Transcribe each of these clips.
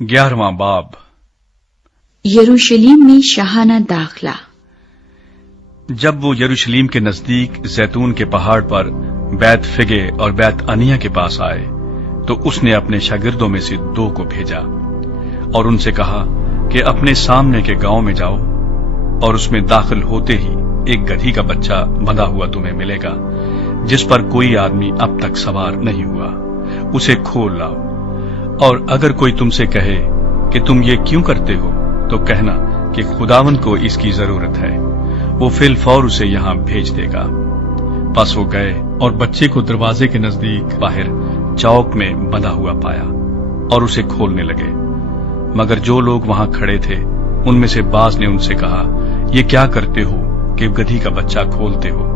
11वां बाब। यरूशलेम में शाहाना दाखला। जब वो यरूशलेम के नजदीक जैतून के पहाड़ पर बैत फिगे और बैत अनिया के पास आए तो उसने अपने शागिर्दों में से 2 को भेजा और उनसे कहा कि अपने सामने के गांव में जाओ और उसमें दाखिल होते ही एक गधी का बच्चा बंधा हुआ तुम्हें मिलेगा जिस पर कोई आदमी अब तक सवार नहीं हुआ, उसे खोल लाओ। और अगर कोई तुमसे कहे कि तुम ये क्यों करते हो तो कहना कि खुदावन को इसकी जरूरत है, वो फिल फौर उसे यहां भेज देगा। बस वो गए और बच्चे को दरवाजे के नजदीक बाहर चौक में बंधा हुआ पाया और उसे खोलने लगे। मगर जो लोग वहां खड़े थे उनमें से बाज ने उनसे कहा, ये क्या करते हो कि गधी का बच्चा खोलते हो?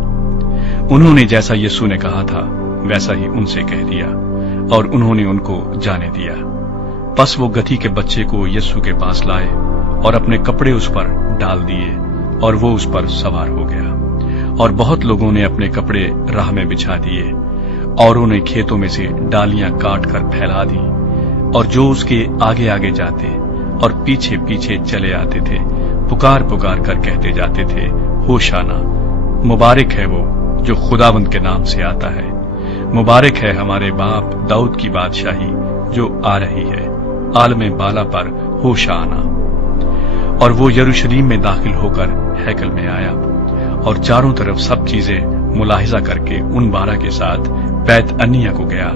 उन्होंने जैसा यीशु ने कहा था वैसा ही उनसे कह दिया और उन्होंने उनको जाने दिया। बस वो गधी के बच्चे को यीशु के पास लाए और अपने कपड़े उस पर डाल दिए और वो उस पर सवार हो गया। और बहुत लोगों ने अपने कपड़े राह में बिछा दिए, औरों ने खेतों में से डालियां काट कर फैला दी, और जो उसके आगे आगे जाते और पीछे पीछे चले आते थे पुकार पुकार कर कहते जाते थे, होशाना, मुबारक है वो जो खुदावंद के नाम से आता है, मुबारक है हमारे बाप दाऊद की बादशाही जो आ रही है, आलम बाला पर होशाना। और वो यरूशलेम में दाखिल होकर हैकल में आया और चारों तरफ सब चीजें मुलाहिजा करके उन 12 के साथ बैत अनिया को गया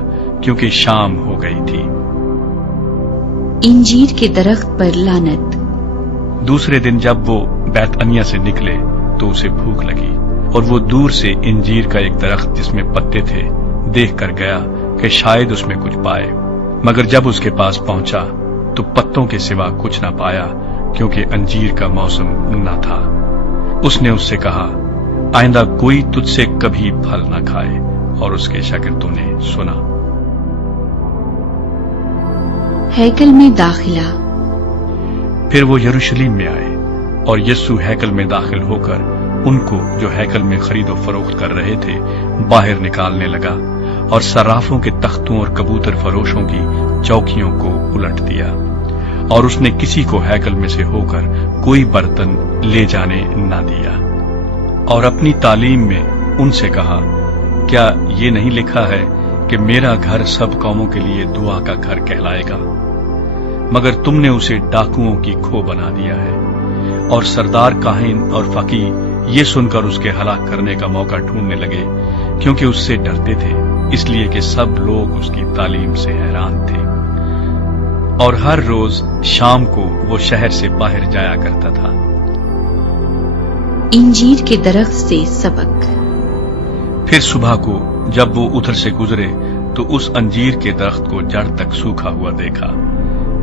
क्योंकि शाम हो गई थी। इंजीर के दरख्त पर लानत। दूसरे दिन जब वो बैत अनिया से निकले तो उसे भूख लगी और वो दूर से इंजीर का एक दरख्त जिसमें पत्ते थे देख कर गया कि शायद उसमें कुछ पाए। मगर जब उसके पास पहुंचा तो पत्तों के सिवा कुछ न पाया क्योंकि अंजीर का मौसम न था। उसने उससे कहा, आइंदा कोई तुझसे कभी फल न खाए। और उसके शागिर्दों ने सुना। हैकल में दाखिला। फिर वो यरूशलेम में आए और यीशु हैकल में दाखिल होकर उनको जो हैकल में खरीदो फरोख्त कर रहे थे बाहर निकालने लगा और सर्राफों के तख्तों और कबूतर फरोशों की चौकियों को उलट दिया। और उसने किसी को हैकल में से होकर कोई बर्तन ले जाने न दिया। और अपनी तालीम में उनसे कहा, क्या ये नहीं लिखा है कि मेरा घर सब कौमों के लिए दुआ का घर कहलाएगा? मगर तुमने उसे डाकुओं की खो बना दिया है। और सरदार काहिन और फकीह ये सुनकर उसके हलाक करने का मौका ढूंढने लगे क्योंकि उससे डरते थे, इसलिए कि सब लोग उसकी तालीम से हैरान थे। और हर रोज शाम को वो शहर से बाहर जाया करता था। इंजीर के दरख्त से सबक। फिर सुबह को जब वो उधर से गुजरे तो उस अंजीर के दरख्त को जड़ तक सूखा हुआ देखा।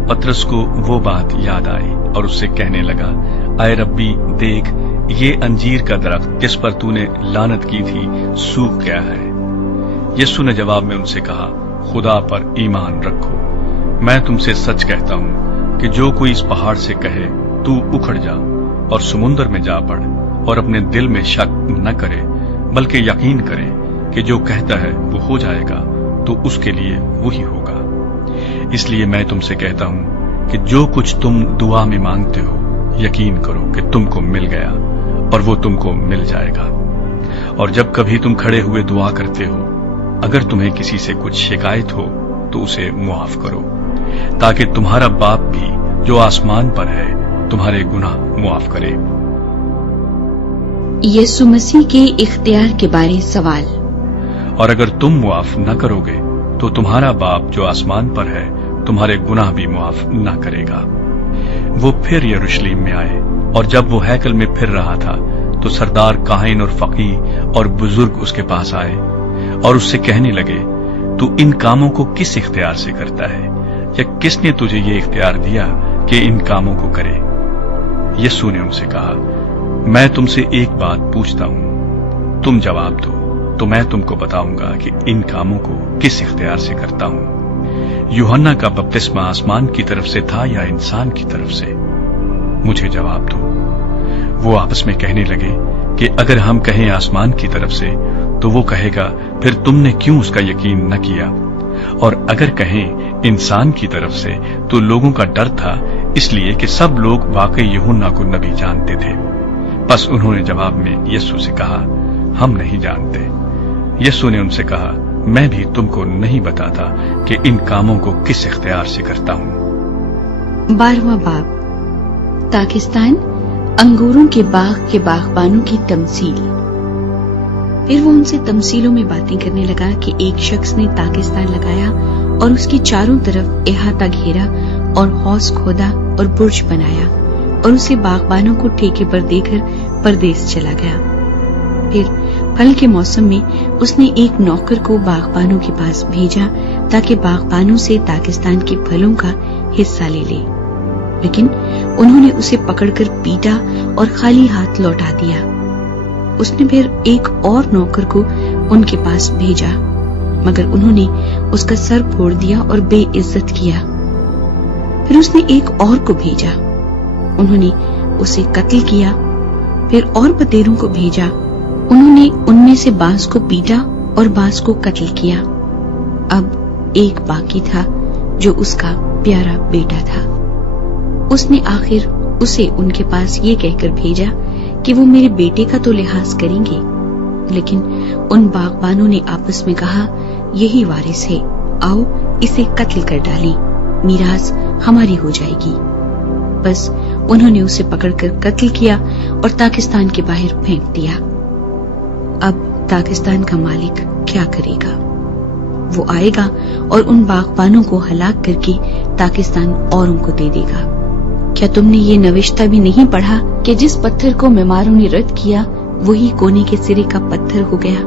पतरस को वो बात याद आई और उससे कहने लगा, आए रब्बी, देख, ये अंजीर का दरख्त जिस पर तूने लानत की थी सूख गया है। यीशु ने जवाब में उनसे कहा, खुदा पर ईमान रखो। मैं तुमसे सच कहता हूं कि जो कोई इस पहाड़ से कहे तू उखड़ जा और समुद्र में जा पड़ और अपने दिल में शक न करे बल्कि यकीन करे कि जो कहता है वो हो जाएगा तो उसके लिए वही होगा। इसलिए मैं तुमसे कहता हूं कि जो कुछ तुम दुआ में मांगते हो यकीन करो कि तुमको मिल गया और वो तुमको मिल जाएगा। और जब कभी तुम खड़े हुए दुआ करते हो, अगर तुम्हें किसी से कुछ शिकायत हो तो उसे मुआफ करो, ताकि तुम्हारा बाप भी जो आसमान पर है तुम्हारे गुनाह मुआफ करे। यीशु मसीह के इख्तियार के बारे सवाल। और अगर तुम मुआफ न करोगे तो तुम्हारा बाप जो आसमान पर है तुम्हारे गुनाह भी मुआफ न करेगा। वो फिर यरूशलेम में आए और जब वो हैकल में फिर रहा था तो सरदार काहिन और फकीह और बुजुर्ग उसके पास आए और उससे कहने लगे, तू इन कामों को किस इख्तियार से करता है, या किसने तुझे ये इख्तियार दिया कि इन कामों को करे? यीशु ने उनसे कहा, मैं तुमसे एक बात पूछता हूं, तुम जवाब दो तो मैं तुमको बताऊंगा कि इन कामों को किस इख्तियार से करता हूं। यूहन्ना का बपतिस्मा आसमान की तरफ से था या इंसान की तरफ से? मुझे जवाब दो। वो आपस में कहने लगे कि अगर हम कहें आसमान की तरफ से तो वो कहेगा, फिर तुमने क्यों उसका यकीन न किया? और अगर कहें इंसान की तरफ से तो लोगों का डर था, इसलिए कि सब लोग वाकई यूहन्ना को नबी जानते थे। बस उन्होंने जवाब में यीशु से कहा, हम नहीं जानते। यीशु ने उनसे कहा, मैं भी तुमको नहीं बताता कि इन कामों को किस इख्तियार से करता हूँ। 12वां बाब, ताकिस्तान अंगूरों के बाग के बागबानों की तमसील। फिर वो उनसे तमसीलों में बातें करने लगा कि एक शख्स ने ताकिस्तान लगाया और उसकी चारों तरफ इहाता घेरा और हौज खोदा और बुर्ज बनाया और उसे बागबानों को ठेके पर देकर परदेस चला गया। फिर फल के मौसम में उसने एक नौकर को बागबानों के पास भेजा ताकि बागबानों से ताकिस्तान के फलों का हिस्सा ले ले, लेकिन उन्होंने उसे पकड़कर पीटा और खाली हाथ लौटा दिया। उसने फिर एक और नौकर को उनके पास भेजा, मगर उन्होंने उसका सर फोड़ दिया और बेइज्जत किया। फिर उसने एक और को भेजा, उन्होंने उसे कत्ल किया। फिर और बतेरों को भेजा, उन्होंने उनमें से बास को पीटा और बास को कत्ल किया। अब एक बाकी था जो उसका प्यारा बेटा था। उसने आखिर उसे उनके पास ये कहकर भेजा कि वो मेरे बेटे का तो लिहाज करेंगे, लेकिन उन बागबानों ने आपस में कहा, यही वारिस है, आओ इसे कत्ल कर डालें, मीरास हमारी हो जाएगी। बस उन्होंने उसे पकड़कर कत्ल किया और ताकिस्तान के बाहर फेंक दिया। अब ताकिस्तान का मालिक क्या करेगा? वो आएगा और उन बागबानों को हलाक करके ताकिस्तान औरों को दे देगा। क्या तुमने ये नविश्ता भी नहीं पढ़ा कि जिस पत्थर को मेमारों ने रद्द किया वही कोने के सिरे का पत्थर हो गया?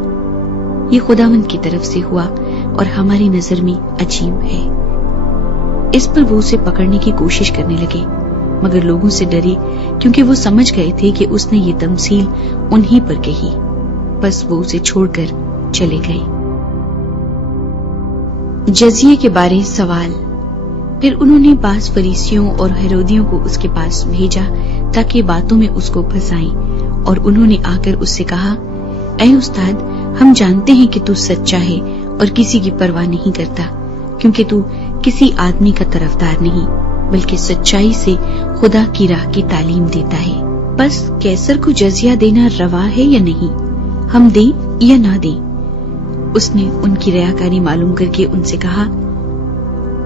ये खुदावंद की तरफ से हुआ और हमारी नजर में अजीब है। इस पर वो उसे पकड़ने की कोशिश करने लगे, मगर लोगों से डरे क्योंकि वो समझ गए थे कि उसने ये तमसील उन्हीं पर कही। बस वो उसे छोड़कर चले गए। जजिये के बारे सवाल। फिर उन्होंने बास फरीसियों और हेरोदियों को उसके पास भेजा ताकि बातों में उसको फंसाएं, और उन्होंने आकर उससे कहा, ऐ उस्ताद, हम जानते हैं कि तू सच्चा है और किसी की परवाह नहीं करता, क्योंकि तू किसी आदमी का तरफदार नहीं बल्कि सच्चाई से खुदा की राह की तालीम देता है। बस कैसर को जजिया देना रवा है या नहीं, हम दें या ना दें? उसने उनकी रयाकारी मालूम करके उनसे कहा,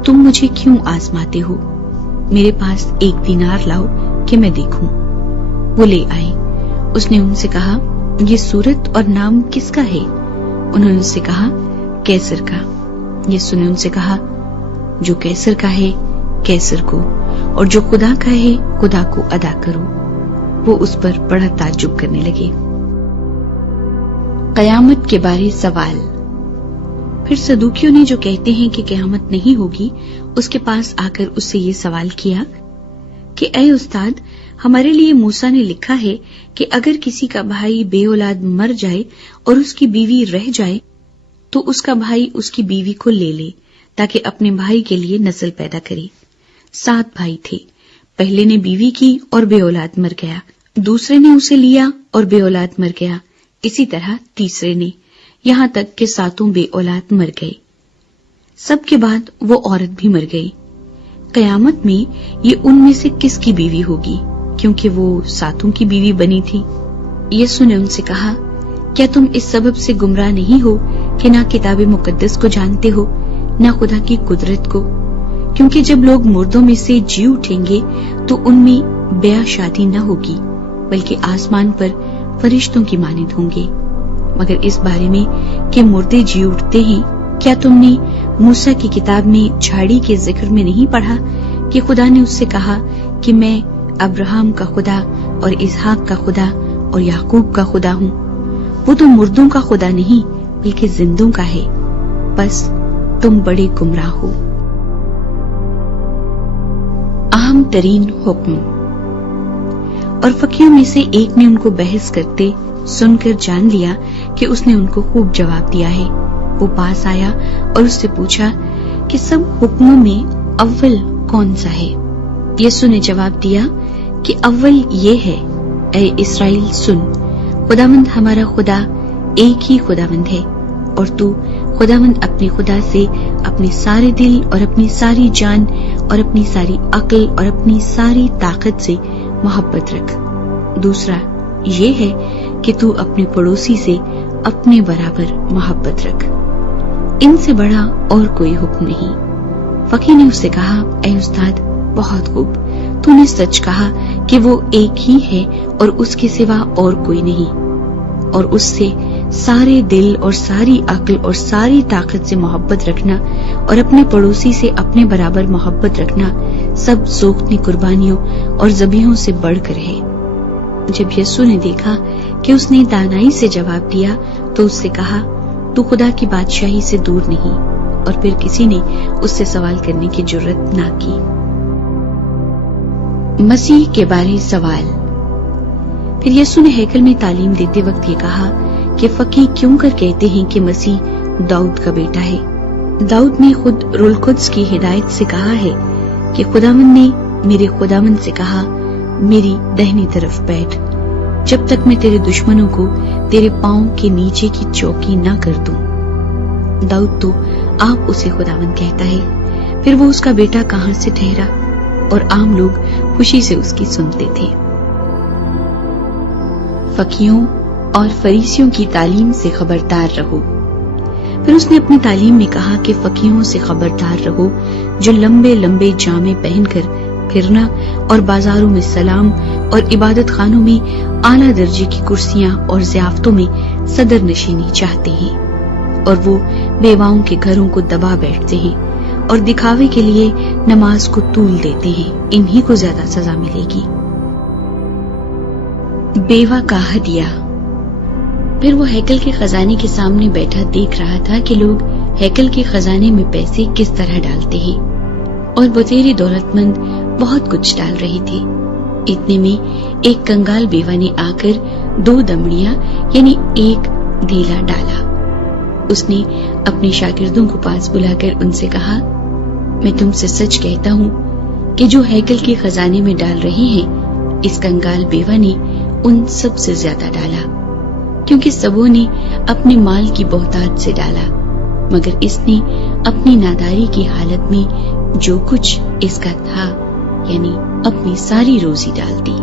तुम मुझे क्यों आजमाते हो? मेरे पास 1 दीनार लाओ कि मैं देखूं। वो ले आए। उसने उनसे कहा, ये सूरत और नाम किसका है? उन्होंने उससे कहा, कैसर का। यीशु ने उनसे कहा, जो कैसर का है कैसर को, और जो खुदा का है खुदा को अदा करो। वो उस पर बड़ा ताज्जुब करने लगे। कयामत के बारे सवाल। फिर सदूकियों ने जो कहते हैं कि कयामत नहीं होगी, उसके पास आकर उससे ये सवाल किया कि ऐ उस्ताद, हमारे लिए मूसा ने लिखा है कि अगर किसी का भाई बेऔलाद मर जाए और उसकी बीवी रह जाए तो उसका भाई उसकी बीवी को ले ले ताकि अपने भाई के लिए नस्ल पैदा करे। 7 भाई थे। पहले ने बीवी की और बेऔलाद मर गया, दूसरे ने उसे लिया और बेऔलाद मर गया, इसी तरह तीसरे ने, यहाँ तक कि 7 बेऔलाद मर गए। सबके बाद वो औरत भी मर गई। कयामत में ये उनमें से किसकी बीवी होगी, क्योंकि वो 7 की बीवी बनी थी। यीशु ने उनसे कहा, क्या तुम इस सबब से गुमराह नहीं हो कि ना किताब मुकद्दस को जानते हो ना खुदा की कुदरत को? क्योंकि जब लोग मुर्दों में से जी उठेंगे तो उनमें ब्याह शादी न होगी, बल्कि आसमान पर फरिश्तों की मानिंद होंगे। मगर इस बारे में कि मुर्दे जी उठते हैं, क्या तुमने मूसा की किताब में झाड़ी के जिक्र में नहीं पढ़ा कि खुदा ने उससे कहा कि मैं अब्राहम का खुदा और इसहाक का खुदा और याकूब का खुदा हूँ। वो तो मुर्दों का खुदा नहीं बल्कि जिंदों का है। बस तुम बड़े गुमराह हो। अहम तरीन हुक्म। और फकीरों में से एक ने उनको बहस करते सुनकर जान लिया कि उसने उनको खूब जवाब दिया है। वो पास आया और उससे पूछा कि सब हुक्मों में अव्वल कौन सा है? यीशु ने जवाब दिया कि अव्वल ये है, ऐ इस्राएल सुन, खुदावंद हमारा खुदा एक ही खुदावंद है اور تو خداوند اپنے خدا سے اپنے سارے دل اور اپنی ساری جان اور اپنی ساری عقل اور اپنی ساری طاقت سے محبت رکھ۔ دوسرا یہ ہے کہ تو اپنے پڑوسی سے اپنے برابر محبت رکھ۔ ان سے بڑا اور کوئی حکم نہیں۔ فقیر نے اس سے کہا، اے استاد، بہت خوب، تو نے سچ کہا کہ وہ ایک ہی ہے اور اس کے سوا اور کوئی نہیں، اور اس سے سارے دل اور ساری عقل اور ساری طاقت سے محبت رکھنا اور اپنے پڑوسی سے اپنے برابر محبت رکھنا سب سوختنی قربانیوں اور ذبیحوں سے بڑھ کر ہے۔ جب یسوع نے دیکھا کہ اس نے دانائی سے جواب دیا تو اس سے کہا، تو خدا کی بادشاہی سے دور نہیں، اور پھر کسی نے اس سے سوال کرنے کی جرت نہ کی۔ مسیح کے بارے سوال۔ پھر یسوع نے ہیکل میں تعلیم دیتے وقت یہ کہا کہ فقیہ کیوں کر کہتے ہیں کہ مسیح داؤد کا بیٹا ہے؟ داؤد نے خود روح القدس کی ہدایت سے کہا ہے کہ خداوند نے میرے خداوند سے کہا، میری دہنی طرف بیٹھ، جب تک میں تیرے دشمنوں کو تیرے پاؤں کے نیچے کی چوکی نہ کر دوں۔ داؤد تو آپ اسے خداوند کہتا ہے، پھر وہ اس کا بیٹا کہاں سے ٹھہرا؟ اور عام لوگ خوشی سے اس کی سنتے تھے۔ فقیہوں اور فریسیوں کی تعلیم سے خبردار رہو۔ پھر اس نے اپنی تعلیم میں کہا کہ فقیہوں سے خبردار رہو جو لمبے لمبے جامے پہن کر پھرنا اور بازاروں میں سلام اور عبادت خانوں میں اعلیٰ درجے کی کرسیاں اور ضیافتوں میں صدر نشینی چاہتے ہیں، اور وہ بیواؤں کے گھروں کو دبا بیٹھتے ہیں اور دکھاوے کے لیے نماز کو طول دیتے ہیں، انہی کو زیادہ سزا ملے گی۔ بیوہ کا ہدیہ۔ پھر وہ ہیکل کے خزانے کے سامنے بیٹھا دیکھ رہا تھا کہ لوگ ہیکل کے خزانے میں پیسے کس طرح ڈالتے ہیں، اور بطیر دولت مند بہت کچھ ڈال رہے تھے۔ اتنے میں ایک کنگال بیوہ نے آ کر 2 دمڑیاں یعنی 1 دھیلا ڈالا۔ اس نے اپنے شاگردوں کو پاس بلا کر ان سے کہا، میں تم سے سچ کہتا ہوں کہ جو ہیکل کے خزانے میں ڈال رہے ہیں، اس کنگال بیوہ نے ان سب سے زیادہ ڈالا، کیونکہ سبوں نے اپنے مال کی بہتات سے ڈالا، مگر اس نے اپنی ناداری کی حالت میں جو کچھ اس کا تھا یعنی اپنی ساری روزی ڈال دی۔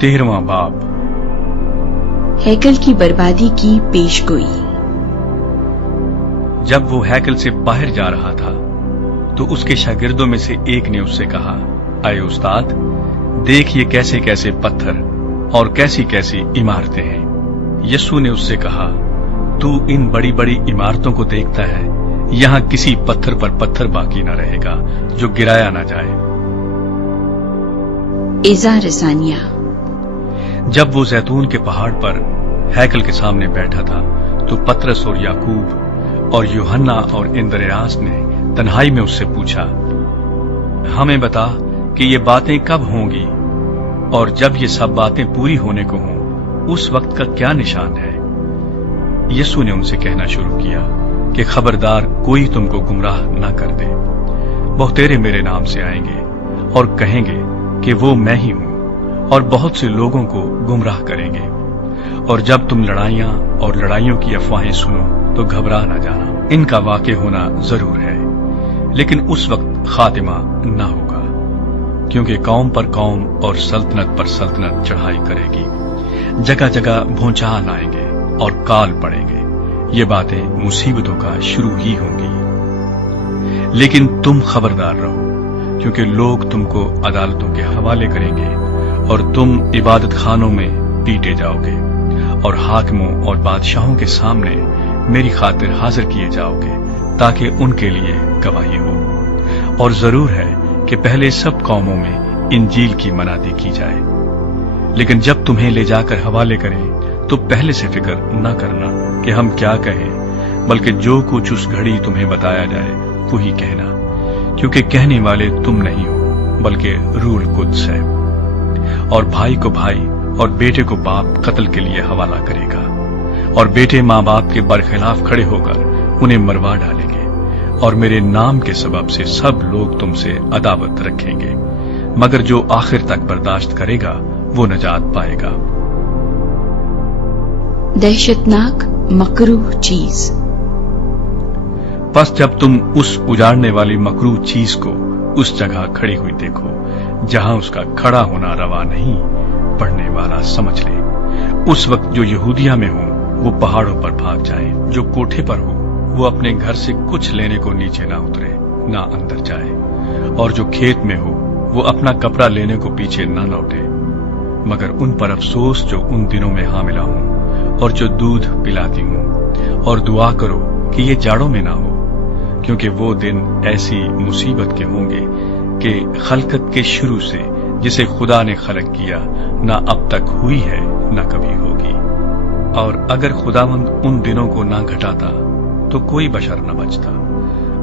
13واں باب۔ ہیکل کی بربادی کی پیش گوئی۔ جب وہ ہیکل سے باہر جا رہا تھا تو اس کے شاگردوں میں سے ایک نے اس سے کہا، اے استاد، دیکھ یہ کیسے کیسے پتھر اور کیسی کیسی عمارتیں ہیں۔ یسوع نے اس سے کہا، تو ان بڑی بڑی عمارتوں کو دیکھتا ہے، یہاں کسی پتھر پر پتھر باقی نہ رہے گا جو گرایا نہ جائے۔ اظہار ثانیہ۔ جب وہ زیتون کے پہاڑ پر ہیکل کے سامنے بیٹھا تھا تو پترس اور یعقوب اور یوحنا اور اندریاس نے تنہائی میں اس سے پوچھا، ہمیں بتا کہ یہ باتیں کب ہوں گی، اور جب یہ سب باتیں پوری ہونے کو ہوں اس وقت کا کیا نشان ہے؟ یسوع نے ان سے کہنا شروع کیا کہ خبردار کوئی تم کو گمراہ نہ کر دے۔ بہتیرے میرے نام سے آئیں گے اور کہیں گے کہ وہ میں ہی ہوں، اور بہت سے لوگوں کو گمراہ کریں گے۔ اور جب تم لڑائیاں اور لڑائیوں کی افواہیں سنو تو گھبرا نہ جانا، ان کا واقع ہونا ضرور ہے، لیکن اس وقت خاتمہ نہ ہوگا، کیونکہ قوم پر قوم اور سلطنت پر سلطنت چڑھائی کرے گی، جگہ جگہ بھونچال آئیں گے اور کال پڑیں گے۔ یہ باتیں مصیبتوں کا شروع ہی ہوں گی، لیکن تم خبردار رہو، کیونکہ لوگ تم کو عدالتوں کے حوالے کریں گے اور تم عبادت خانوں میں پیٹے جاؤ گے اور حاکموں اور بادشاہوں کے سامنے میری خاطر حاضر کیے جاؤ گے تاکہ ان کے لیے گواہی ہو۔ اور ضرور ہے کہ پہلے سب قوموں میں انجیل کی منادی کی جائے، لیکن جب تمہیں لے جا کر حوالے کریں تو پہلے سے فکر نہ کرنا کہ ہم کیا کہیں، بلکہ جو کچھ اس گھڑی تمہیں بتایا جائے وہی کہنا، کیونکہ کہنے والے تم نہیں ہو بلکہ روح القدس ہے۔ اور بھائی کو بھائی اور بیٹے کو باپ قتل کے لیے حوالہ کرے گا، اور بیٹے ماں باپ کے برخلاف کھڑے ہو کر انہیں مروا ڈالیں گے، اور میرے نام کے سبب سے سب لوگ تم سے عداوت رکھیں گے، مگر جو آخر تک برداشت کرے گا وہ نجات پائے گا۔ दहशतनाक मकरूह चीज। बस जब तुम उस उजाड़ने वाली मकरूह चीज को उस जगह खड़ी हुई देखो जहां उसका खड़ा होना रवा नहीं, पढ़ने वाला समझ ले, उस वक्त जो यहूदिया में हो वो पहाड़ों पर भाग जाए, जो कोठे पर हो वो अपने घर से कुछ लेने को नीचे ना उतरे, ना अंदर जाए, और जो खेत में हो वो अपना कपड़ा लेने को पीछे न लौटे। मगर उन पर अफसोस जो उन दिनों में हामिला हूं और जो दूध पिलाती हूं, और दुआ करो कि ये जाड़ों में ना हो, क्योंकि वो दिन ऐसी मुसीबत के होंगे कि खलकत के शुरू से जिसे खुदा ने खलक किया ना अब तक हुई है ना कभी होगी। और अगर खुदावंद उन दिनों को ना घटाता तो कोई बशर न बचता,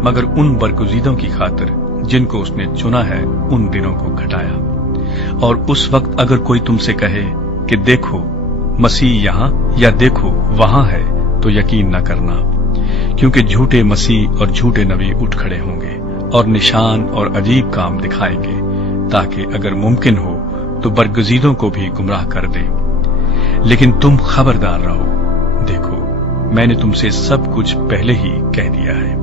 मगर उन बरगुज़ीदों की खातिर जिनको उसने चुना है उन दिनों को घटाया। और उस वक्त अगर कोई तुमसे कहे कि देखो मसीह यहां या देखो वहां है, तो यकीन न करना, क्योंकि झूठे मसीह और झूठे नबी उठ खड़े होंगे और निशान और अजीब काम दिखाएंगे, ताकि अगर मुमकिन हो तो बरगुज़ीदों को भी गुमराह कर दे। लेकिन तुम खबरदार रहो, देखो मैंने तुमसे सब कुछ पहले ही कह दिया है।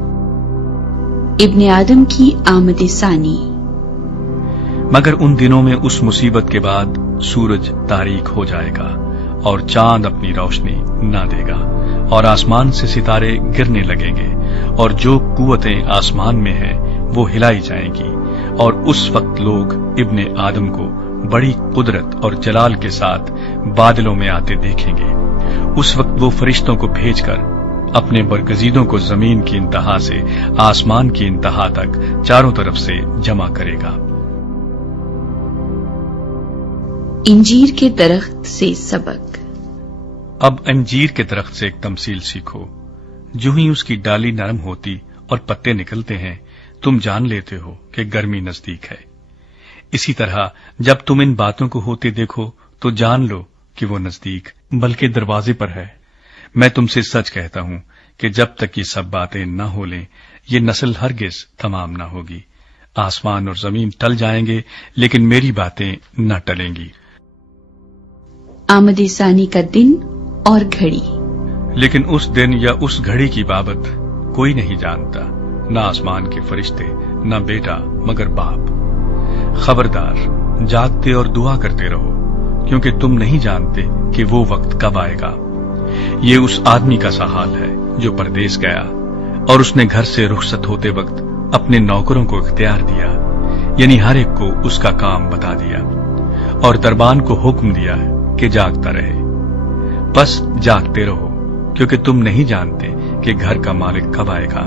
इब्ने आदम की आमद सानी। मगर उन दिनों में उस मुसीबत के बाद सूरज तारीक हो जाएगा और चांद अपनी रोशनी ना देगा और आसमान से सितारे गिरने लगेंगे और जो कुव्वतें आसमान में हैं वो हिलाई जाएंगी। और उस वक्त लोग इब्ने आदम को बड़ी कुदरत और जलाल के साथ बादलों में आते देखेंगे। उस वक्त वो फरिश्तों को भेजकर अपने बरगुज़ीदों को जमीन की इंतहा से आसमान की इंतहा तक चारों तरफ से जमा करेगा। इंजीर के दरख्त से सबक। अब अंजीर के दरख्त से एक तमसील सीखो। जो ही उसकी डाली नरम होती और पत्ते निकलते हैं, तुम जान लेते हो कि गर्मी नजदीक है। इसी तरह जब तुम इन बातों को होते देखो तो जान लो कि वो नजदीक बल्कि दरवाजे पर है। मैं तुमसे सच कहता हूं कि जब तक ये सब बातें न हो लें, ये नस्ल हरगिज तमाम न होगी। आसमान और जमीन टल जाएंगे, लेकिन मेरी बातें न टलेंगी। आमद सानी का दिन और घड़ी। लेकिन उस दिन या उस घड़ी की बाबत कोई नहीं जानता, न आसमान के फरिश्ते, न बेटा, मगर बाप। खबरदार, जागते और दुआ करते रहो, क्योंकि तुम नहीं जानते कि वो वक्त कब आएगा। ये उस आदमी का सा हाल है जो परदेस गया और उसने घर से रुखसत होते वक्त अपने नौकरों को इख्तियार दिया, यानी हर एक को उसका काम बता दिया और दरबान को हुक्म दिया कि जागता रहे। बस जागते रहो, क्योंकि तुम नहीं जानते कि घर का मालिक कब आएगा,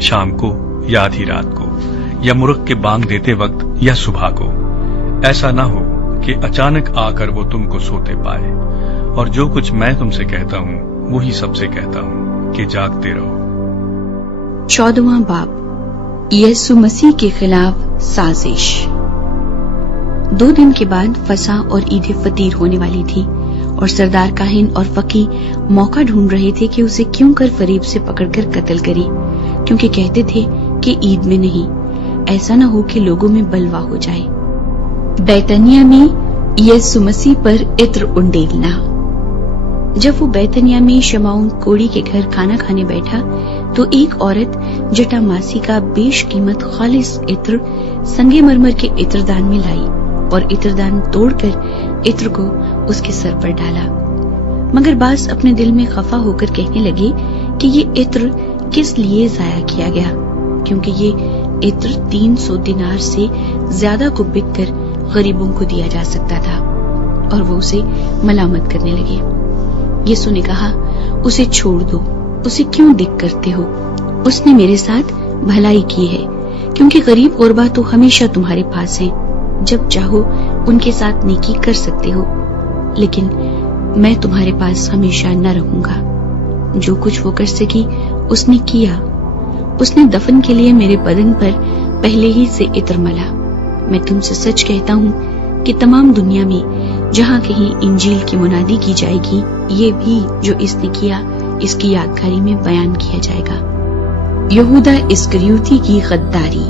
शाम को या आधी रात को, या मुर्ग के बांग देते वक्त या सुबह को। ऐसा ना हो कि अचानक आकर वो तुमको सोते पाए। और जो कुछ मैं तुमसे कहता हूं वही सबसे कहता हूं कि जागते रहो। 14वां बाब, यीशु मसीह के खिलाफ साजिश। 2 दिन के बाद फसा और ईद फतीर होने वाली थी और सरदार काहिन और फकी मौका ढूंढ रहे थे कि उसे क्यों कर फरीब से पकड़कर कत्ल करे, क्योंकि कहते थे कि ईद में नहीं, ऐसा न हो कि लोगों में बलवा हो जाए। बैतनिया में यीशु मसीह पर इत्र उंडेलना। जब वो बैतनिया में शमाउन कोड़ी के घर खाना खाने बैठा तो एक औरत जटामासी का बेशकीमत खालिस इत्र संगमरमर के इत्रदान में लाई और इत्रदान तोड़कर इत्र को उसके सर पर डाला। मगर बास अपने दिल में खफा होकर कहने लगे कि ये इत्र किस लिए जाया किया गया, क्योंकि ये इत्र 300 दिनार से ज्यादा को बिककर गरीबों को दिया जा सकता था। और वो उसे मलामत करने लगे। यीशु ने कहा, उसे छोड़ दो, उसे क्यों दिक करते हो? उसने मेरे साथ भलाई की है, क्योंकि गरीब गुरबा तो हमेशा तुम्हारे पास हैं। जब चाहो उनके साथ नेकी कर सकते हो, लेकिन मैं तुम्हारे पास हमेशा न रहूंगा। जो कुछ वो कर सकी उसने किया। उसने दफन के लिए मेरे बदन पर पहले ही से इत्र मला। मैं तुमसे सच कहता हूँ कि तमाम दुनिया में जहाँ कहीं इंजील की मुनादी की जाएगी, ये भी जो इसने किया इसकी यादगारी में बयान किया जाएगा। यहूदा इस्करियोती की गद्दारी।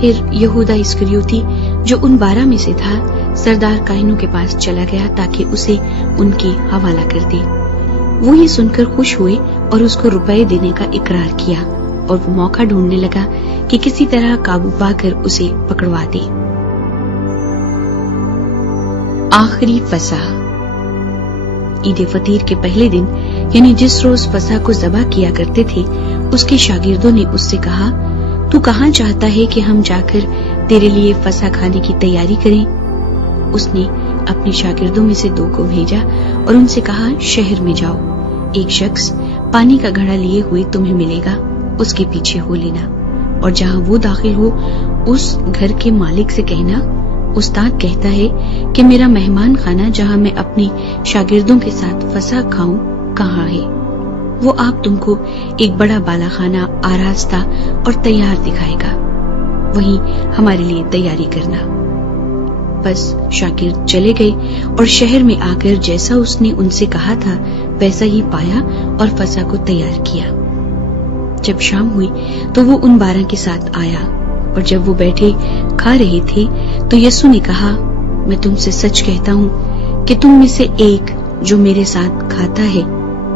फिर यहूदा इस्करियोती जो उन 12 में से था, सरदार काहिनों के पास चला गया ताकि उसे उनके हवाला कर दे। وہ یہ سن کر خوش ہوئے اور اس کو روپے دینے کا اقرار کیا اور وہ موقع ڈھونڈنے لگا کہ کسی طرح قابو پا کر اسے پکڑوا دے۔ آخری فسح۔ عید فطیر کے پہلے دن یعنی جس روز فسح کو ذبح کیا کرتے تھے، اس کے شاگردوں نے اس سے کہا، تو کہاں چاہتا ہے کہ ہم جا کر تیرے لیے فسح کھانے کی تیاری کریں؟ اس نے اپنے شاگردوں میں سے 2 کو بھیجا اور ان سے کہا، شہر میں جاؤ، ایک شخص پانی کا گھڑا لیے ہوئے تمہیں ملے گا، اس کے پیچھے ہو لینا، اور جہاں وہ داخل ہو اس گھر کے مالک سے کہنا، استاد کہتا ہے کہ میرا مہمان خانہ جہاں میں اپنے شاگردوں کے ساتھ فسح کھاؤں کہاں ہے؟ وہ آپ تم کو ایک بڑا بالا خانہ آراستہ اور تیار دکھائے گا، وہیں ہمارے لیے تیاری کرنا۔ بس شاگرد چلے گئے اور شہر میں آ کر جیسا اس نے ان سے کہا تھا ویسا ہی پایا اور فسح کو تیار کیا۔ جب شام ہوئی تو وہ ان 12 کے ساتھ آیا، اور جب وہ بیٹھے کھا رہے تھے تو یسوع نے کہا، میں تم سے سچ کہتا ہوں کہ تم میں سے ایک جو میرے ساتھ کھاتا ہے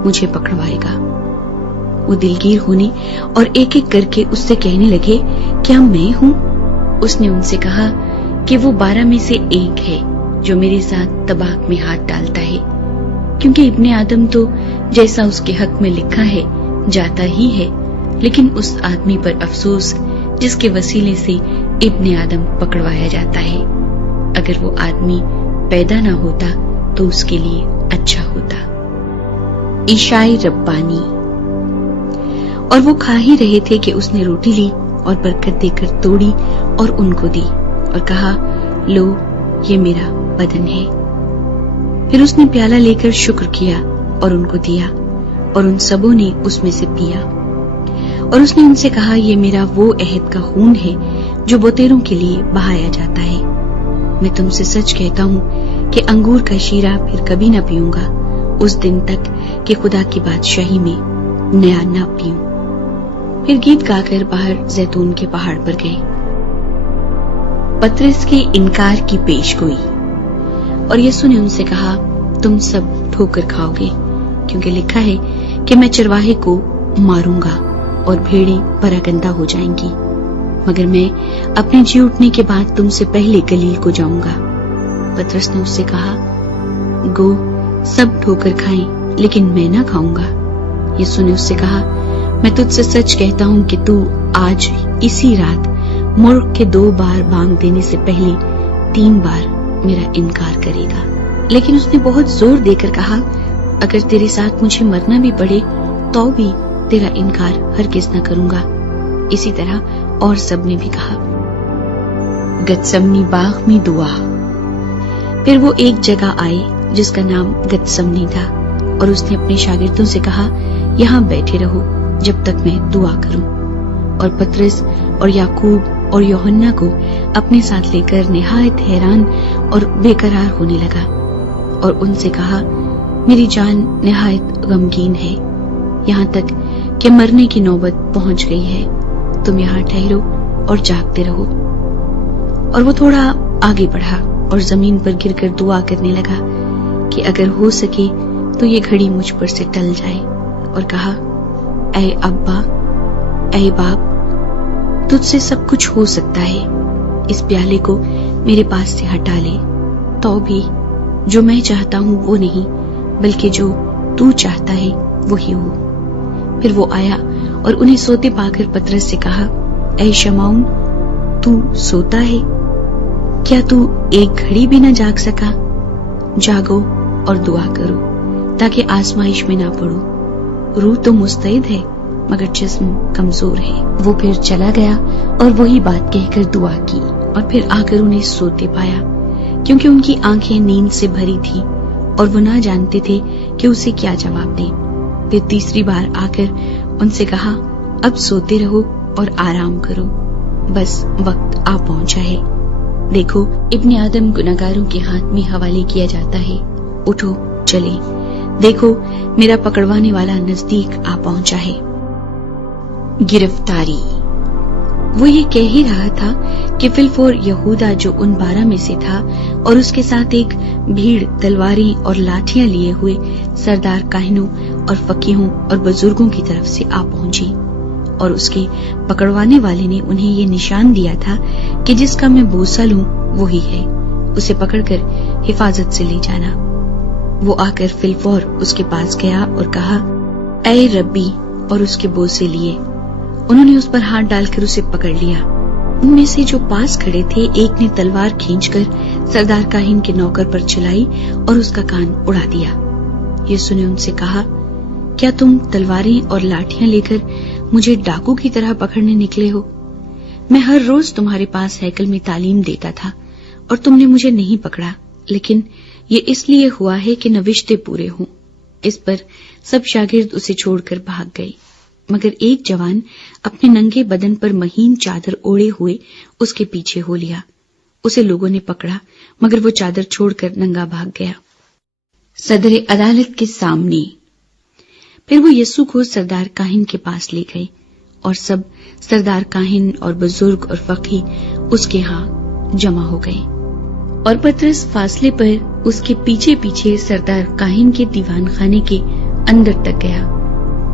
مجھے پکڑوائے گا۔ وہ دلگیر ہونے اور ایک ایک کر کے اس سے کہنے لگے، کیا میں ہوں؟ اس نے ان سے کہا کہ وہ 12 میں سے ایک ہے جو میرے ساتھ طباخ میں ہاتھ ڈالتا ہے، کیونکہ ابن آدم تو جیسا اس کے حق میں لکھا ہے جاتا ہی ہے، لیکن اس آدمی پر افسوس جس کے وسیلے سے ابن آدم پکڑوایا جاتا ہے۔ اگر وہ آدمی پیدا نہ ہوتا تو اس کے لیے اچھا ہوتا۔ عشاء ربانی۔ اور وہ کھا ہی رہے تھے کہ اس نے روٹی لی اور برکت دے کر توڑی اور ان کو دی اور کہا، لو یہ میرا بدن ہے۔ پھر اس نے پیالہ لے کر شکر کیا اور ان کو دیا، اور ان سبوں نے اس میں سے پیا، اور اس نے ان سے کہا، یہ میرا وہ عہد کا خون ہے جو بتیروں کے لیے بہایا جاتا ہے۔ میں تم سے سچ کہتا ہوں کہ انگور کا شیرہ پھر کبھی نہ پیوں گا اس دن تک کہ خدا کی بادشاہی میں نیا نہ پیوں۔ پھر گیت گا کر باہر زیتون کے پہاڑ پر گئے۔ پطرس کے انکار کی پیش گوئی۔ اور یسوع نے ان سے کہا، تم سب ٹھوکر کھاؤ گے، کیونکہ لکھا ہے کہ میں چرواہے کو ماروں گا اور بھیڑیں پراگندہ ہو جائیں گی، مگر میں اپنے جی اٹھنے کے بعد تم سے پہلے گلیل کو جاؤں گا۔ پطرس نے اس سے کہا، گو سب ٹھوکر کھائیں لیکن میں نہ کھاؤں گا۔ یسوع نے اس سے کہا، میں تجھ سے سچ کہتا ہوں کہ تو آج اسی رات مرغ کے 2 بار بانگ دینے سے پہلے 3 بار میرا انکار کرے گا۔ لیکن اس نے بہت زور دے کر کہا، اگر تیرے ساتھ مجھے مرنا بھی پڑے تو بھی تیرا انکار ہرگز نہ کروں گا۔ اسی طرح اور سب نے بھی کہا۔ گتسمنی باغ میں دعا۔ پھر وہ ایک جگہ آئے جس کا نام گتسمنی تھا، اور اس نے اپنے شاگردوں سے کہا، یہاں بیٹھے رہو جب تک میں دعا کروں۔ اور پطرس اور یعقوب اور یوحنا کو اپنے ساتھ لے کر نہایت حیران اور بے قرار ہونے لگا، اور ان سے کہا، میری جان نہایت غمگین ہے، یہاں تک کہ مرنے کی نوبت پہنچ گئی ہے، تم یہاں ٹھہرو اور جاگتے رہو۔ اور وہ تھوڑا آگے بڑھا اور زمین پر گر کر دعا کرنے لگا کہ اگر ہو سکے تو یہ گھڑی مجھ پر سے ٹل جائے، اور کہا، اے ابا، اے باپ، تجھ سے سب کچھ ہو سکتا ہے، اس پیالے کو میرے پاس سے ہٹا لے، تو بھی جو میں چاہتا ہوں وہ نہیں بلکہ جو تو چاہتا ہے وہی ہو۔ پھر وہ آیا اور انہیں سوتے پا کر پطرس سے کہا، اے شمعون، تو سوتا ہے؟ کیا تو ایک گھڑی بھی نہ جاگ سکا؟ جاگو اور دعا کرو تاکہ آزمائش میں نہ پڑو۔ روح تو مستعد ہے مگر جسم کمزور ہے۔ وہ پھر چلا گیا اور وہی بات کہہ کر دعا کی، اور پھر آ کر انہیں سوتے پایا، کیونکہ ان کی آنکھیں نیند سے بھری تھی اور وہ نہ جانتے تھے کہ اسے کیا جواب دیں۔ پھر تیسری بار آ کر ان سے کہا، اب سوتے رہو اور آرام کرو، بس وقت آ پہنچا ہے، دیکھو ابن آدم گناہگاروں کے ہاتھ میں حوالے کیا جاتا ہے، اٹھو چلے، دیکھو میرا پکڑوانے والا نزدیک آ پہنچا ہے۔ گرفتاری۔ वो ये कह ही रहा था कि फिलफोर यहूदा जो उन 12 में से था और उसके साथ एक भीड़ तलवारें और लाठियां लिए हुए सरदार काहिनों और फकीहों और बुजुर्गों की तरफ से आ पहुंची, और उसके पकड़वाने वाले ने उन्हें ये निशान दिया था कि जिसका मैं बोसा लूं वही है, उसे पकड़कर हिफाजत से ले जाना। वो आकर फिलफोर उसके पास गया और कहा, ऐ रब्बी, और उसके बोसे लिए। उन्होंने उस पर हाथ डालकर उसे पकड़ लिया। उनमें से जो पास खड़े थे, एक ने तलवार खींचकर सरदार काहिन के नौकर पर चलाई और उसका कान उड़ा दिया। यीशु ने उनसे कहा, क्या तुम तलवारें और लाठियां लेकर मुझे डाकू की तरह पकड़ने निकले हो? मैं हर रोज तुम्हारे पास हैकल में तालीम देता था और तुमने मुझे नहीं पकड़ा, लेकिन ये इसलिए हुआ है कि नविश्ते पूरे हों। इस पर सब शागिर्द उसे छोड़कर भाग गए, मगर एक जवान अपने नंगे बदन पर महीन चादर ओढ़े हुए उसके पीछे हो लिया। उसे लोगों ने पकड़ा, मगर वो चादर छोड़कर नंगा भाग गया। सदर अदालत के सामने। फिर वो यीशु को सरदार काहिन के पास ले गए, और सब सरदार काहिन और बुजुर्ग और फकीह उसके यहाँ जमा हो गए। और पतरस फासले पर उसके पीछे पीछे सरदार काहिन के दीवान खाने के अंदर तक गया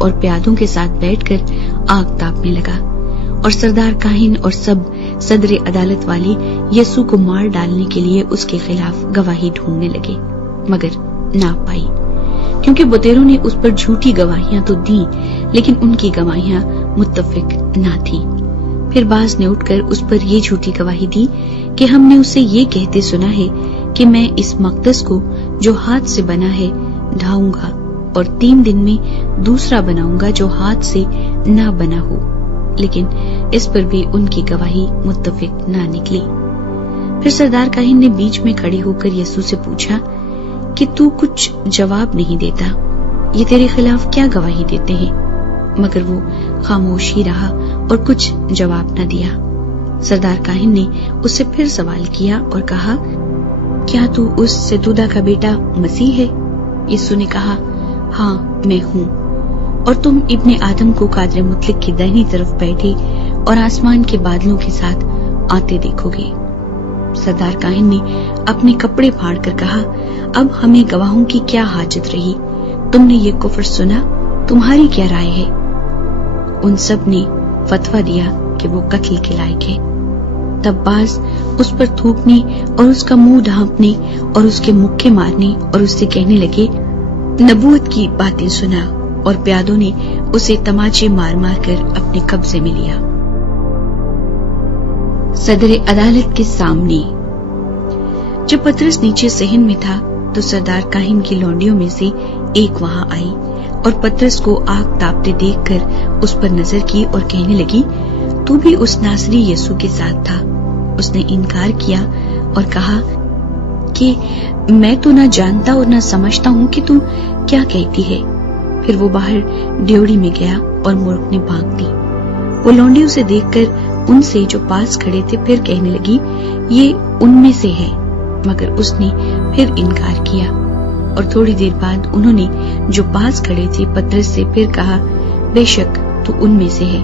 और प्यादों के साथ बैठकर आग तापने लगा। और सरदार काहिन और सब सदर अदालत वाले यीशु को मार डालने के लिए उसके खिलाफ गवाही ढूंढने लगे, मगर ना पाई, क्योंकि बुतेरों ने उस पर झूठी गवाहियां तो दी, लेकिन उनकी गवाहियां मुत्तफिक ना थी। फिर बाज ने उठकर उस पर ये झूठी गवाही दी कि हमने उसे ये कहते सुना है कि मैं इस मकदस को जो हाथ से बना है ढाऊंगा और 3 दिन में दूसरा बनाऊंगा जो हाथ से ना बना हो। लेकिन इस पर भी उनकी गवाही मुत्तफिक ना निकली। फिर सरदार काहिन ने बीच में खड़े होकर यीशु से पूछा कि तू कुछ जवाब नहीं देता, ये तेरे खिलाफ क्या गवाही देते हैं? मगर वो खामोश ही रहा और कुछ जवाब न दिया। सरदार काहिन ने उससे फिर सवाल किया और कहा, क्या तू उस सैतूदा का बेटा मसीह है? यीशु ने कहा, हाँ मैं हूँ, और तुम इब्ने आदम को कादर मुतलक की दाहिनी तरफ बैठे और आसमान के बादलों के साथ आते देखोगे। सरदार काहिन ने अपने कपड़े फाड़कर कहा, अब हमें गवाहों की क्या हाजत रही? तुमने ये कुफ्र सुना, तुम्हारी क्या राय है? उन सब ने फतवा दिया कि वो कत्ल के लायक है। तब बाज उस पर थूकने और उसका मुंह ढांपने और उसके मुक्के मारने और उससे कहने लगे, नबूवत की बातें सुना, और प्यादों ने उसे तमाचे मार मार कर अपने कब्जे में लिया। सदर अदालत के सामने। जब पतरस नीचे सहन में था तो सरदार काहिन की लौंडियों में से एक वहां आई और पतरस को आग तापते देखकर उस पर नजर की और कहने लगी, तू भी उस नासरी यीशु के साथ था। उसने इनकार किया और कहा कि मैं तो न जानता और न समझता हूँ कि तू क्या कहती है। फिर वो बाहर ड्योढ़ी में गया और मूर्ख ने भाग दी। वो लौंडी उसे देखकर उनसे जो पास खड़े थे फिर कहने लगी, ये उनमें से है, मगर उसने फिर इनकार किया। और थोड़ी देर बाद उन्होंने जो पास खड़े थे पतरस से फिर कहा, बेशक तू उनमें से है,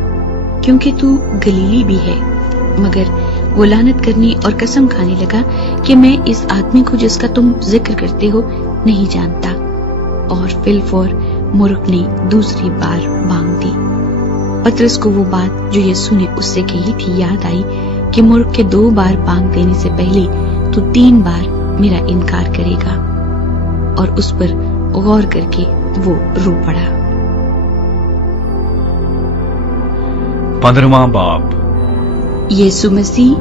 क्योंकि तू गलीली भी है। मगर वो लानत करने और कसम खाने लगा कि मैं इस आदमी को जिसका तुम जिक्र करते हो नहीं जानता। और फिलफोर मूर्ख ने दूसरी बार बांग दी। पतरस को वो बात जो यीशु ने उससे कही थी याद आई कि मूर्ख के 2 बार बांग देने से पहले तू 3 बार मेरा इनकार करेगा। और उस पर गौर करके वो रो पड़ा। 15वां बाब। यीशु मसीह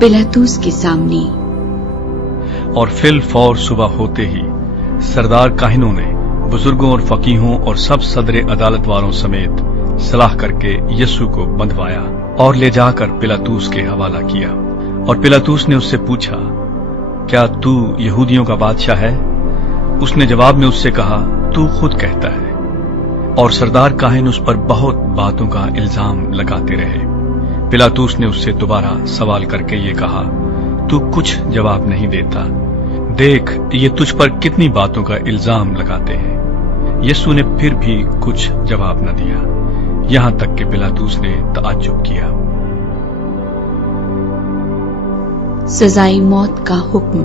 पिलातुस के सामने। और फिलफौर सुबह होते ही सरदार काहिनों ने बुजुर्गों और फकीहों और सब सदर अदालत वालों समेत सलाह करके यीशु को बंधवाया और ले जाकर पिलातुस के हवाला किया। और पिलातुस ने उससे पूछा, क्या तू यहूदियों का बादशाह है? उसने जवाब में उससे कहा, तू खुद कहता है। और सरदार काहिन उस पर बहुत बातों का इल्जाम लगाते रहे। पिलातुस ने उससे दोबारा सवाल करके ये कहा, तू कुछ जवाब नहीं देता, देख ये तुझ पर कितनी बातों का इल्जाम लगाते हैं। यीशु ने फिर भी कुछ जवाब न दिया, यहां तक कि पिलातुस ने ताज्जुब किया। सजाए मौत का हुक्म।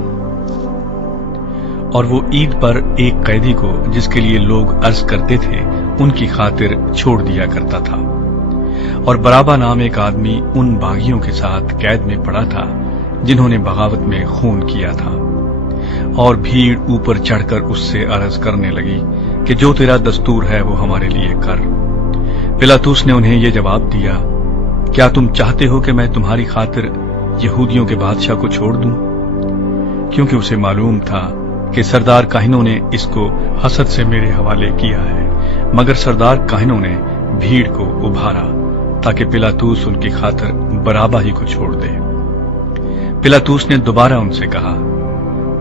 और वो ईद पर एक कैदी को जिसके लिए लोग अर्ज करते थे उनकी खातिर छोड़ दिया करता था। और बराबा नाम एक आदमी उन बागियों के साथ कैद में पड़ा था जिन्होंने बगावत में खून किया था। और भीड़ ऊपर चढ़कर उससे अर्ज करने लगी कि जो तेरा दस्तूर है वो हमारे लिए कर। पिलातुस ने उन्हें ये जवाब दिया, क्या तुम चाहते हो कि मैं तुम्हारी खातिर यहूदियों के बादशाह को छोड़ दूं? क्योंकि उसे मालूम था कि सरदार काहिनों ने इसको हसद से मेरे हवाले किया है। मगर सरदार काहिनों ने भीड़ को उभारा ताकि पिलातुस उनकी खातिर बराबा ही को छोड़ दे। पिलातुस ने दोबारा उनसे कहा,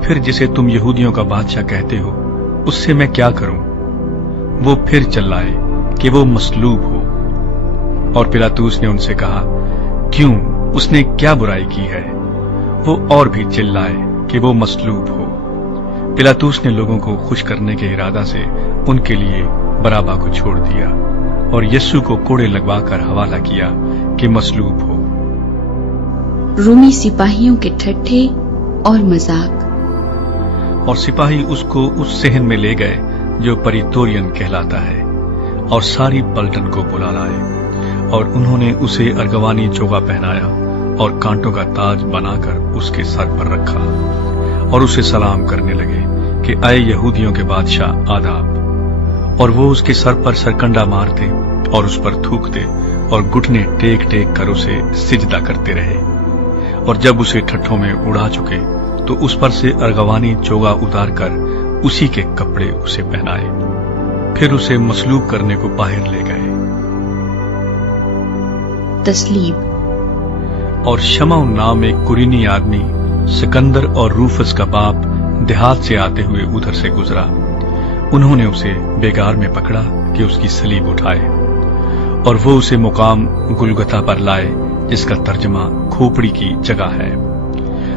फिर जिसे तुम यहूदियों का बादशाह कहते हो उससे मैं क्या करूं? वो फिर चिल्लाए कि वो मसलूब हो। और पिलातुस ने उनसे कहा, क्यों, उसने क्या बुराई की है? वो और भी चिल्लाए कि वो मसलूब हो। पिलातुस ने लोगों को खुश करने के इरादा से उनके लिए बराबा को छोड़ दिया और यीशु को कोड़े लगवाकर हवाला किया कि मसलूब हो। रूमी सिपाहियों के ठट्ठे और मजाक। और सिपाही उसको उस सहन में ले गए जो परितोरियन कहलाता है और सारी पलटन को बुला लाए। और उन्होंने उसे अर्गवानी चोगा पहनाया और कांटों का ताज बनाकर उसके सर पर रखा और उसे सलाम करने लगे कि आए यहूदियों के बादशाह आदाब। और वो उसके सर पर सरकंडा मारते और उस पर थूकते और घुटने टेक टेक कर उसे सिजदा करते रहे। और जब उसे ठट्ठों में उड़ा चुके तो उस पर से अर्गवानी चोगा उतारकर उसी के कपड़े उसे पहनाए। फिर उसे मसलूब करने को बाहर ले गए। तस्लीब। और शमौन नाम एक कुरीनी आदमी सिकंदर और रूफस का बाप देहात से आते हुए उधर से गुजरा। उन्होंने उसे बेगार में पकड़ा कि उसकी सलीब उठाए। और वो उसे मुकाम गुलगता पर लाए जिसका तर्जमा खोपड़ी की जगह है।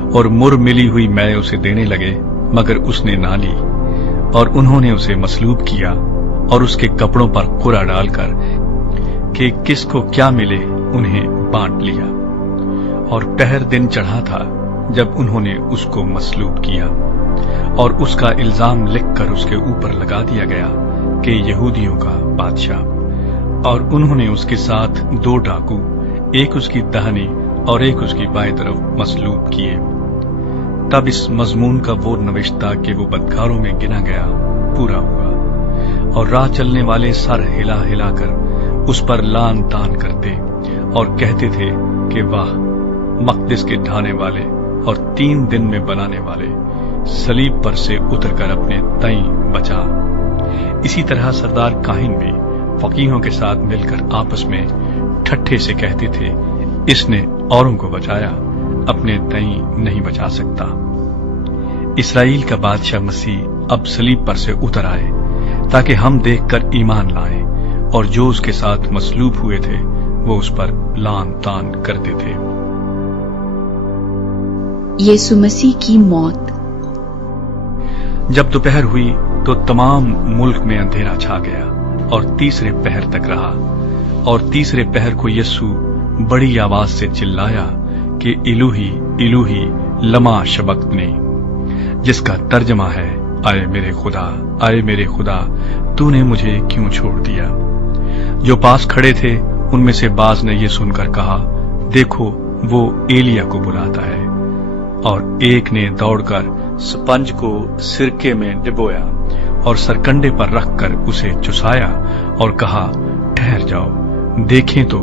और मुर मिली हुई मै उसे देने लगे मगर उसने ना ली। और उन्होंने उसे मसलूब किया और उसके कपड़ों पर कुरा डालकर कि किसको क्या मिले उन्हें बांट लिया। और पहर दिन चढ़ा था जब उन्होंने उसको मसलूब किया। और उसका इल्जाम लिखकर उसके ऊपर लगा दिया गया कि यहूदियों का बादशाह। और उन्होंने उसके साथ 2 डाकू, एक उसकी दाहिनी और एक उसकी बाएं तरफ मसलूब किए। तब इस मजमून का वो नविश्ता कि वो बदकारों में गिना गया पूरा हुआ। और राह चलने वाले सर हिला हिलाकर उस पर लान तान करते और कहते थे कि वाह, मकदिस के ढाने वाले और 3 दिन में बनाने वाले, सलीब पर से उतरकर अपने तई बचा। इसी तरह सरदार काहिन भी फकीहों के साथ मिलकर आपस में ठट्ठे से कहते थे, इसने औरों को बचाया, अपने तई नहीं बचा सकता। इस्राएल का बादशाह मसीह अब सलीब पर से उतर आए ताकि हम देखकर ईमान लाएं। और जो उसके साथ मसलूब हुए थे वो उस पर लान तान करते थे। यीशु मसीह की मौत। जब दोपहर हुई तो तमाम मुल्क में अंधेरा छा गया और तीसरे पहर तक रहा। और तीसरे पहर को यीशु बड़ी आवाज से चिल्लाया कि इलूही इलूही लमा शबक्तनी, जिसका तर्जमा है, आए मेरे खुदा तूने मुझे क्यों छोड़ दिया। जो पास खड़े थे उनमें से बाज ने ये सुनकर कहा, देखो वो एलिया को बुलाता है। और एक ने दौड़कर स्पंज को सिरके में डिबोया और सरकंडे पर रखकर उसे चुसाया और कहा, ठहर जाओ, देखें तो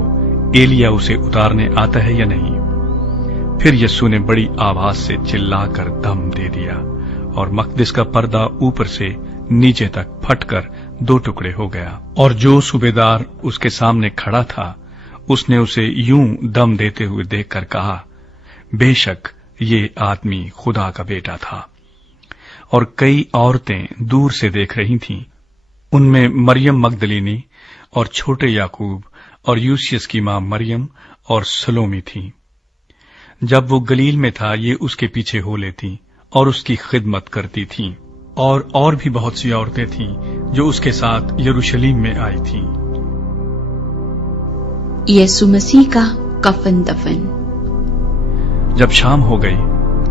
एलिया उसे उतारने आता है या नहीं। फिर यीशु ने बड़ी आवाज से चिल्लाकर दम दे दिया और मकदिस का पर्दा ऊपर से नीचे तक फटकर 2 टुकड़े हो गया। और जो सूबेदार उसके सामने खड़ा था उसने उसे यूं दम देते हुए देखकर कहा, बेशक ये आदमी खुदा का बेटा था। और कई औरतें दूर से देख रही थीं। उनमें मरियम मगदलीनी और छोटे याकूब और यूसियस की मां मरियम और सलोमी थीं। जब वो गलील में था ये उसके पीछे हो लेती और उसकी खिदमत करती थीं। और भी बहुत सी औरतें थीं जो उसके साथ यरूशलेम में आई थीं। यीशु मसीह का कफन दफन। جب شام ہو گئی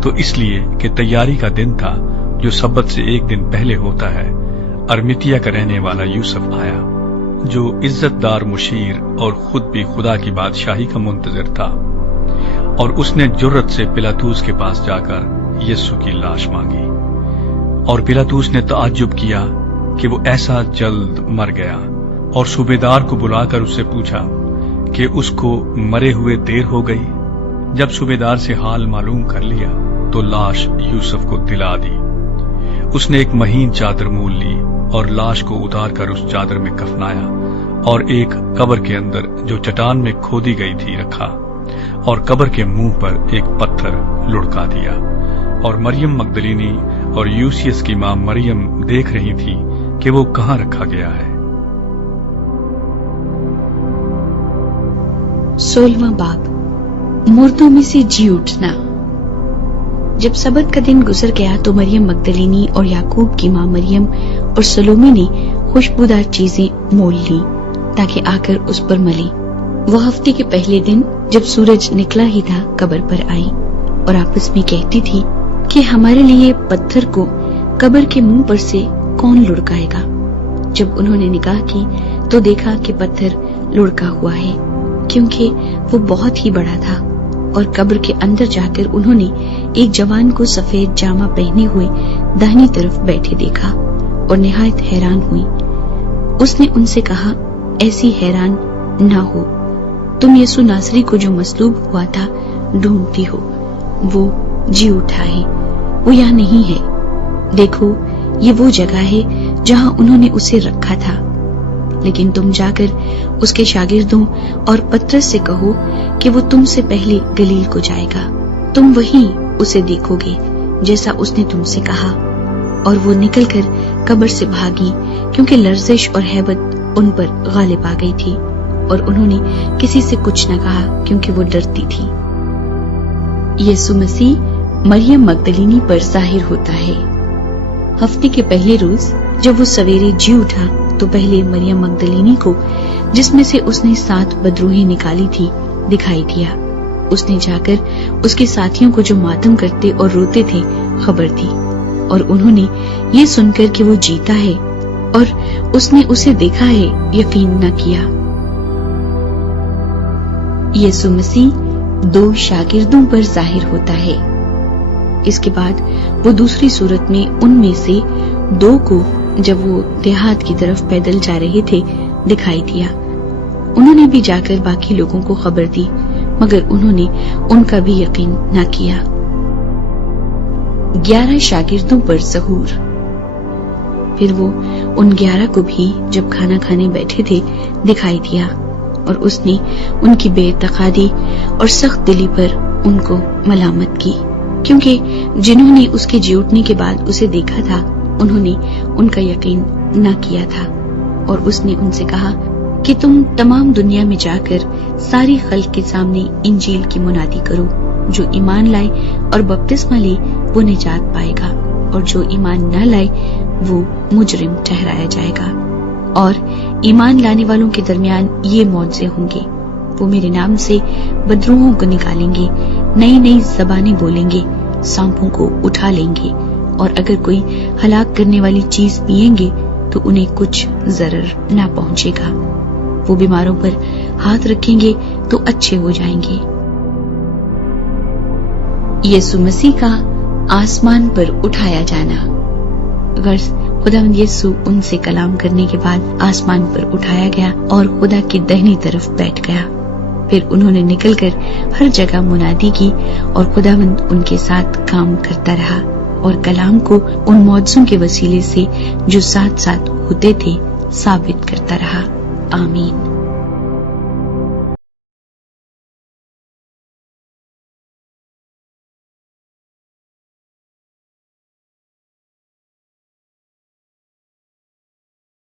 تو اس لیے کہ تیاری کا دن تھا جو سبت سے ایک دن پہلے ہوتا ہے، ارمتیا کا رہنے والا یوسف آیا، جو عزت دار مشیر اور خود بھی خدا کی بادشاہی کا منتظر تھا، اور اس نے جرت سے پلاطوس کے پاس جا کر یسوع کی لاش مانگی، اور پلاطوس نے تعجب کیا کہ وہ ایسا جلد مر گیا، اور صوبیدار کو بلا کر اس سے پوچھا کہ اس کو مرے ہوئے دیر ہو گئی۔ جب صوبیدار سے حال معلوم کر لیا تو لاش یوسف کو دلا دی۔ اس نے ایک مہین چادر مول لی اور لاش کو اتار کر اس چادر میں کفنایا، اور ایک قبر کے اندر جو چٹان میں کھودی گئی تھی رکھا، اور قبر کے منہ پر ایک پتھر لڑکا دیا، اور مریم مگدلینی اور یوسیس کی ماں مریم دیکھ رہی تھی کہ وہ کہاں رکھا گیا ہے۔ 16واں باب، مردوں میں سے جی اٹھنا۔ جب سبت کا دن گزر گیا تو مریم مگدلینی اور یعقوب کی ماں مریم اور سلومی نے خوشبودار چیزیں مول لی تاکہ آ کر اس پر ملی۔ وہ ہفتے کے پہلے دن جب سورج نکلا ہی تھا قبر پر آئی اور آپس میں کہتی تھی کہ ہمارے لیے پتھر کو قبر کے منہ پر سے کون لڑکائے گا۔ جب انہوں نے نگاہ کی تو دیکھا کہ پتھر لڑکا ہوا ہے، کیونکہ وہ بہت ہی بڑا تھا، اور قبر کے اندر جا کر انہوں نے ایک جوان کو سفید جامہ پہنے ہوئے داہنی طرف بیٹھے دیکھا اور نہایت حیران ہوئی۔ اس نے ان سے کہا، ایسی حیران نہ ہو، تم یسوع ناصری کو جو مصلوب ہوا تھا ڈھونڈتی ہو، وہ جی اٹھا ہے، وہ یہاں نہیں ہے۔ دیکھو، یہ وہ جگہ ہے جہاں انہوں نے اسے رکھا تھا، لیکن تم جا کر اس کے شاگردوں اور پترس سے کہو کہ وہ تم سے پہلے گلیل کو جائے گا، تم وہیں اسے دیکھو گے جیسا اس نے تم سے کہا۔ اور وہ نکل کر قبر سے بھاگی، کیونکہ لرزش اور ہیبت ان پر غالب آ گئی تھی، اور انہوں نے کسی سے کچھ نہ کہا کیونکہ وہ ڈرتی تھی۔ یسوع مسیح مریم مگدلینی پر ظاہر ہوتا ہے۔ ہفتے کے پہلے روز جب وہ سویرے جی اٹھا تو پہلے مریم مگدلینی کو، جس میں سے اس نے 7 بدروہیں نکالی تھی، دکھائی دیا۔ اس نے جا کر اس کے ساتھیوں کو جو ماتم کرتے اور روتے تھے خبر دی، اور انہوں نے یہ سن کر کہ وہ جیتا ہے اور اس نے اسے دیکھا ہے یقین نہ کیا۔ یسوع مسیح 2 شاگردوں پر ظاہر ہوتا ہے۔ اس کے بعد وہ دوسری صورت میں ان میں سے 2 کو، جب وہ دیہات کی طرف پیدل جا رہے تھے، دکھائی دیا۔ انہوں نے بھی جا کر باقی لوگوں کو خبر دی، مگر انہوں نے ان کا بھی یقین نہ کیا۔ 11 شاگردوں پر ظہور۔ پھر وہ ان 11 کو بھی جب کھانا کھانے بیٹھے تھے دکھائی دیا، اور اس نے ان کی بے اعتقادی اور سخت دلی پر ان کو ملامت کی، کیونکہ جنہوں نے اس کے جی اٹھنے کے بعد اسے دیکھا تھا انہوں نے ان کا یقین نہ کیا تھا۔ اور اس نے ان سے کہا کہ تم تمام دنیا میں جا کر ساری خلق کے سامنے انجیل کی منادی کرو، جو ایمان لائے اور بپتسمہ لے وہ نجات پائے گا، اور جو ایمان نہ لائے وہ مجرم ٹھہرایا جائے گا۔ اور ایمان لانے والوں کے درمیان یہ معجزے ہوں گے، وہ میرے نام سے بدروحوں کو نکالیں گے، نئی نئی زبانیں بولیں گے، سانپوں کو اٹھا لیں گے، اور اگر کوئی ہلاک کرنے والی چیز پیئیں گے تو انہیں کچھ ضرر نہ پہنچے گا، وہ بیماروں پر ہاتھ رکھیں گے تو اچھے ہو جائیں گے۔ یسوع مسیح کا آسمان پر اٹھایا جانا۔ غرض خداوند یسوع ان سے کلام کرنے کے بعد آسمان پر اٹھایا گیا اور خدا کی دہنی طرف بیٹھ گیا۔ پھر انہوں نے نکل کر ہر جگہ منادی کی، اور خداوند ان کے ساتھ کام کرتا رہا اور کلام کو ان معجزوں کے وسیلے سے جو ساتھ ساتھ ہوتے تھے ثابت کرتا رہا۔ آمین۔